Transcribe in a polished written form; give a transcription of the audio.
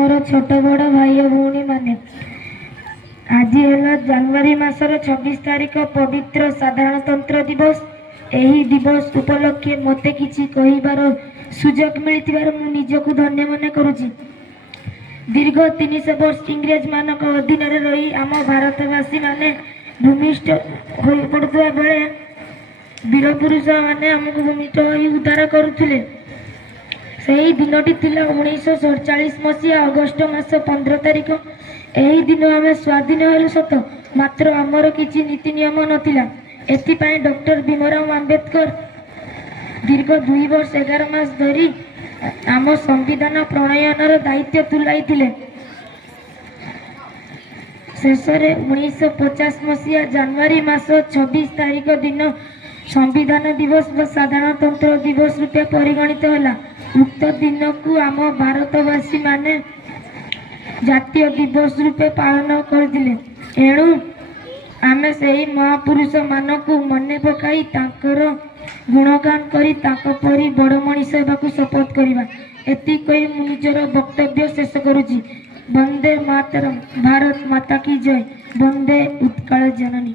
मोर छोट बड़ भाई भौणी माने आज है जनवरी मासर 26 तारिख पवित्र साधारणतंत्र दिवस। यही दिवस उपलक्षे मते किछि कहिबार सुजोग मिलिथिबार मु निजकु धन्य मन करुछि। दीर्घ 300 वर्ष इंग्रेज मानक अधीन रही आम भारतवासी माने भूमिष्ठ हो पड़ुवा बेले वीर पुरुष माने आमको भूमिष्ठ हो उद्धार करुथिले। सही दिनटी थिला 1947 मसीहा अगस्ट मास 15 तारिख। यही दिन आम स्वाधीन हेलु सत, मात्र आमर किछि नीति नियम नथिला। एथिपाई डॉक्टर भीमराव आंबेडकर दीर्घ 2 वर्ष 11 मास धरी आम संविधान प्रणयनर दायित्व तुलाइथिले। शेषरे 1950 मसीहा जनवरी मास 26 तारिख दिन संविधान दिवस व साधारणतंत्र दिवस रूपे परिगणित होला। उक्त दिन को आम भारतवासी माने जातीय दिवस रूपे पालन करथिले। एणु आमे सेही महापुरुष मानकु मने पकाई तांकर गुणगान करी तांको परी बड़ मनीष हेबाकु शपथ करिबा। एति कहि मु निजर वक्तव्य शेष करूछि। वंदे मातरम। भारत माता की जय। वंदे उत्कल जननी।